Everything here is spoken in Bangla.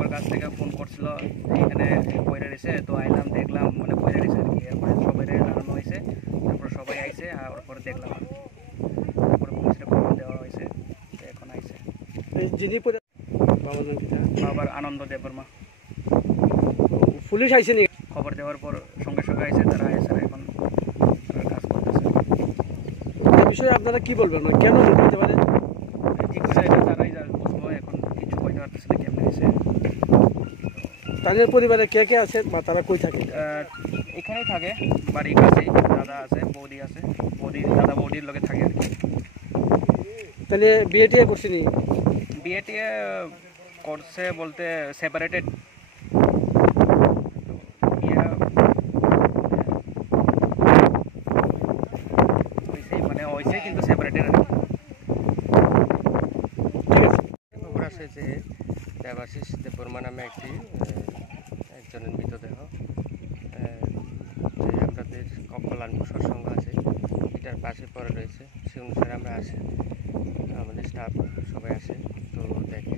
সবার কাছ থেকে ফোন করছিল এখানে পয়রা রয়েছে, তো আইলাম দেখলাম মানে পয়রা রয়েছে আর কি। এরপরে সবাই জানানো হয়েছে, তারপর সবাই আইছে, আর পরে দেখলাম আর কি। তারপরে পুলিশের খবর দেওয়া হয়েছে, এখন আইছে। যিনি বাবার আনন্দ দেববর্মা। পুলিশ আইসে নি? খবর দেওয়ার পর সঙ্গে সঙ্গে আইছে, তারা আইসে এখন কাজ করতেছে। এই বিষয়ে আপনারা কি বলবেন, মানে কেন হতে পারে? জিজ্ঞাসা এটা তারাই বুঝবো, এখন কিছু কইতে পারতেছে না কেমন হয়েছে। তাদের পরিবারে কে কে আছে বা তারা কই থাকে? এখানেই থাকে, বাড়ির কাছেই। দাদা আছে, বৌদি আছে, দাদা বৌদির লগে থাকে আর কি। তাহলে বিয়ে টিয়ে করছে নি? বিয়ে টিয়ে করছে বলতে সেপারেটেড, মানে হয়েছে কিন্তু সেপারেটেড আর কি। খবর আসে যে দেবাশিস দেববর্মা নামে একজনের মৃতদেহ যে আপনাদের কল্যাণ প্রসার সংঘ আছে এটার পাশে পড়ে রয়েছে। সে অনুসারে আমরা আসি, আমাদের স্টাফ সবাই আসে, তো দেখে